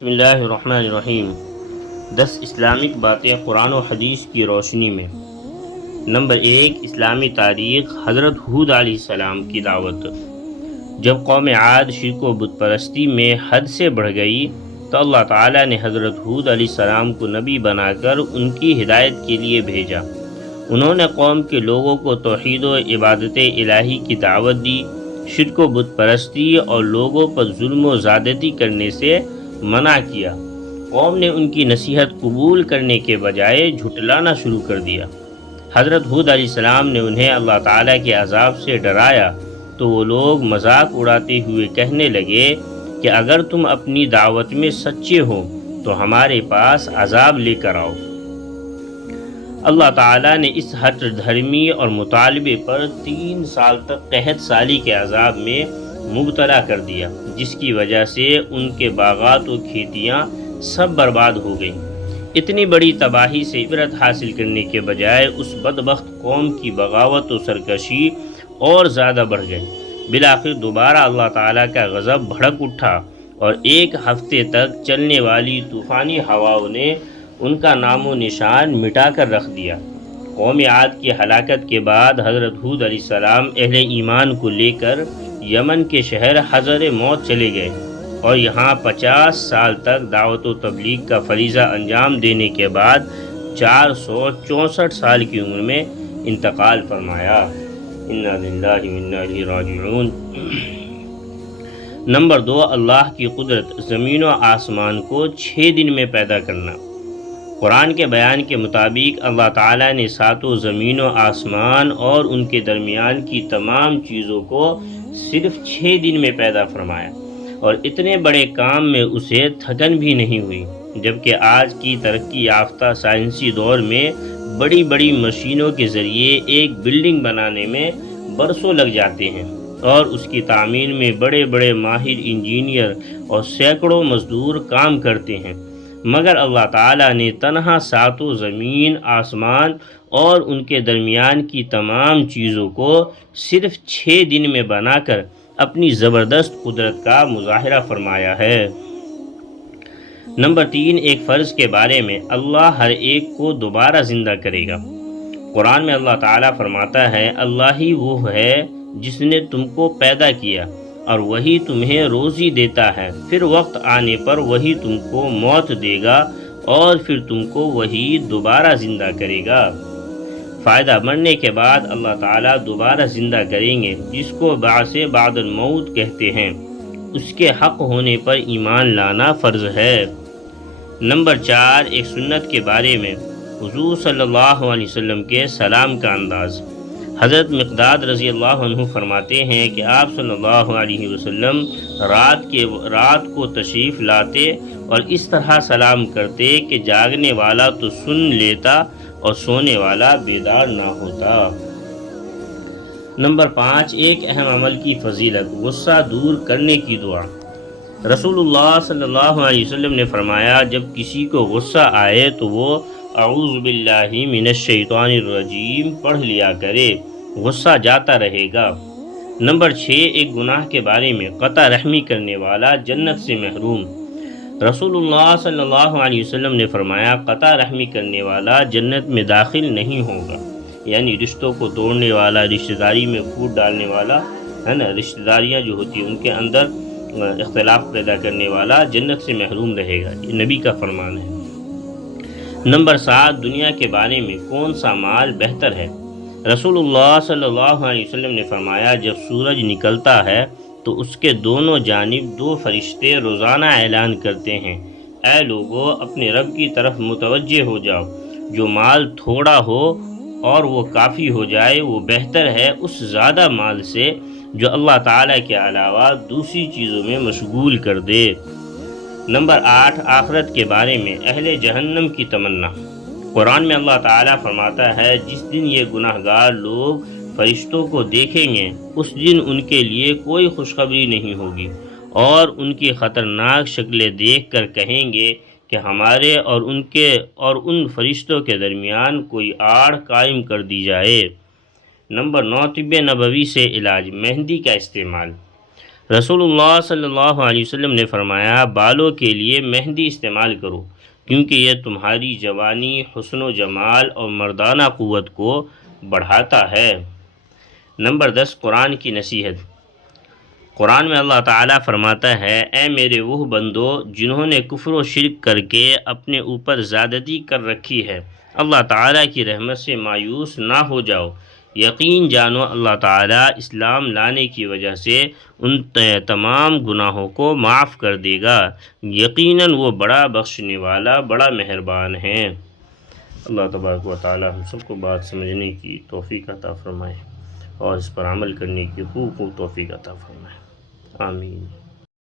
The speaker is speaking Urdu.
بسم اللہ الرحمن الرحیم 10 اسلامک باتیں قرآن و حدیث کی روشنی میں۔ نمبر 1، اسلامی تاریخ۔ حضرت ہود علیہ السلام کی دعوت۔ جب قوم عاد شرک و بت پرستی میں حد سے بڑھ گئی تو اللہ تعالیٰ نے حضرت ہود علیہ السلام کو نبی بنا کر ان کی ہدایت کے لیے بھیجا۔ انہوں نے قوم کے لوگوں کو توحید و عبادت الہی کی دعوت دی، شرک و بت پرستی اور لوگوں پر ظلم و زیادتی کرنے سے منع کیا۔ قوم نے ان کی نصیحت قبول کرنے کے بجائے جھٹلانا شروع کر دیا۔ حضرت ہود علیہ السلام نے انہیں اللہ تعالیٰ کے عذاب سے ڈرایا تو وہ لوگ مذاق اڑاتے ہوئے کہنے لگے کہ اگر تم اپنی دعوت میں سچے ہو تو ہمارے پاس عذاب لے کر آؤ۔ اللہ تعالیٰ نے اس ہٹ دھرمی اور مطالبے پر 3 سال تک قحط سالی کے عذاب میں مبتلا کر دیا، جس کی وجہ سے ان کے باغات و کھیتیاں سب برباد ہو گئیں۔ اتنی بڑی تباہی سے عبرت حاصل کرنے کے بجائے اس بدبخت قوم کی بغاوت و سرکشی اور زیادہ بڑھ گئی۔ بالآخر دوبارہ اللہ تعالیٰ کا غضب بھڑک اٹھا اور 1 ہفتے تک چلنے والی طوفانی ہواؤں نے ان کا نام و نشان مٹا کر رکھ دیا۔ قوم عاد کی ہلاکت کے بعد حضرت ہود علیہ السلام اہل ایمان کو لے کر یمن کے شہر حضر موت چلے گئے اور یہاں 50 سال تک دعوت و تبلیغ کا فریضہ انجام دینے کے بعد 464 سال کی عمر میں انتقال فرمایا۔ انا للہ و انا الیہ راجعون۔ نمبر 2، اللہ کی قدرت۔ زمین و آسمان کو 6 دن میں پیدا کرنا۔ قرآن کے بیان کے مطابق اللہ تعالیٰ نے 7 زمین و آسمان اور ان کے درمیان کی تمام چیزوں کو صرف 6 دن میں پیدا فرمایا، اور اتنے بڑے کام میں اسے تھکن بھی نہیں ہوئی، جبکہ آج کی ترقی یافتہ سائنسی دور میں بڑی بڑی مشینوں کے ذریعے ایک بلڈنگ بنانے میں برسوں لگ جاتے ہیں اور اس کی تعمیر میں بڑے بڑے ماہر انجینئر اور سینکڑوں مزدور کام کرتے ہیں، مگر اللہ تعالیٰ نے تنہا 7 زمین آسمان اور ان کے درمیان کی تمام چیزوں کو صرف 6 دن میں بنا کر اپنی زبردست قدرت کا مظاہرہ فرمایا ہے۔ نمبر 3، ایک فرض کے بارے میں۔ اللہ ہر ایک کو دوبارہ زندہ کرے گا۔ قرآن میں اللہ تعالیٰ فرماتا ہے، اللہ ہی وہ ہے جس نے تم کو پیدا کیا اور وہی تمہیں روزی دیتا ہے، پھر وقت آنے پر وہی تم کو موت دے گا اور پھر تم کو وہی دوبارہ زندہ کرے گا۔ فائدہ مرنے کے بعد اللہ تعالیٰ دوبارہ زندہ کریں گے، جس کو بعث بعد الموت کہتے ہیں۔ اس کے حق ہونے پر ایمان لانا فرض ہے۔ نمبر 4، ایک سنت کے بارے میں۔ حضور صلی اللہ علیہ وسلم کے سلام کا انداز۔ حضرت مقداد رضی اللہ عنہ فرماتے ہیں کہ آپ صلی اللہ علیہ وسلم رات کو تشریف لاتے اور اس طرح سلام کرتے کہ جاگنے والا تو سن لیتا اور سونے والا بیدار نہ ہوتا۔ نمبر 5، ایک اہم عمل کی فضیلت۔ غصہ دور کرنے کی دعا۔ رسول اللہ صلی اللہ علیہ وسلم نے فرمایا، جب کسی کو غصہ آئے تو وہ اعوذ باللہ من الشیطان الرجیم پڑھ لیا کرے، غصہ جاتا رہے گا۔ نمبر 6، ایک گناہ کے بارے میں۔ قطع رحمی کرنے والا جنت سے محروم۔ رسول اللہ صلی اللہ علیہ وسلم نے فرمایا، قطع رحمی کرنے والا جنت میں داخل نہیں ہوگا، یعنی رشتوں کو توڑنے والا، رشتہ داری میں پھوٹ ڈالنے والا ہے نا، رشتہ داریاں جو ہوتی ہیں ان کے اندر اختلاف پیدا کرنے والا جنت سے محروم رہے گا، یہ نبی کا فرمان ہے۔ نمبر 7، دنیا کے بارے میں۔ کون سا مال بہتر ہے؟ رسول اللہ صلی اللہ علیہ وسلم نے فرمایا، جب سورج نکلتا ہے تو اس کے دونوں جانب 2 فرشتے روزانہ اعلان کرتے ہیں، اے لوگو، اپنے رب کی طرف متوجہ ہو جاؤ، جو مال تھوڑا ہو اور وہ کافی ہو جائے وہ بہتر ہے اس زیادہ مال سے جو اللہ تعالیٰ کے علاوہ دوسری چیزوں میں مشغول کر دے۔ نمبر 8، آخرت کے بارے میں۔ اہل جہنم کی تمنا۔ قرآن میں اللہ تعالیٰ فرماتا ہے، جس دن یہ گناہ گار لوگ فرشتوں کو دیکھیں گے اس دن ان کے لیے کوئی خوشخبری نہیں ہوگی اور ان کی خطرناک شکلیں دیکھ کر کہیں گے کہ ہمارے اور ان فرشتوں کے درمیان کوئی آڑ قائم کر دی جائے۔ نمبر 9، طب نبوی سے علاج۔ مہندی کا استعمال۔ رسول اللہ صلی اللہ علیہ وسلم نے فرمایا بالوں کے لیے مہندی استعمال کرو کیونکہ یہ تمہاری جوانی، حسن و جمال اور مردانہ قوت کو بڑھاتا ہے۔ نمبر 10 قرآن کی نصیحت۔ قرآن میں اللہ تعالیٰ فرماتا ہے اے میرے وہ بندو جنہوں نے کفر و شرک کر کے اپنے اوپر زیادتی کر رکھی ہے، اللہ تعالیٰ کی رحمت سے مایوس نہ ہو جاؤ، یقین جانو اللہ تعالیٰ اسلام لانے کی وجہ سے ان تمام گناہوں کو معاف کر دے گا، یقیناً وہ بڑا بخشنے والا، بڑا مہربان ہے۔ اللہ تبارک و تعالیٰ ہم سب کو بات سمجھنے کی توفیق عطا فرمائے اور اس پر عمل کرنے کی خوب توفیق عطا فرمائے، آمین۔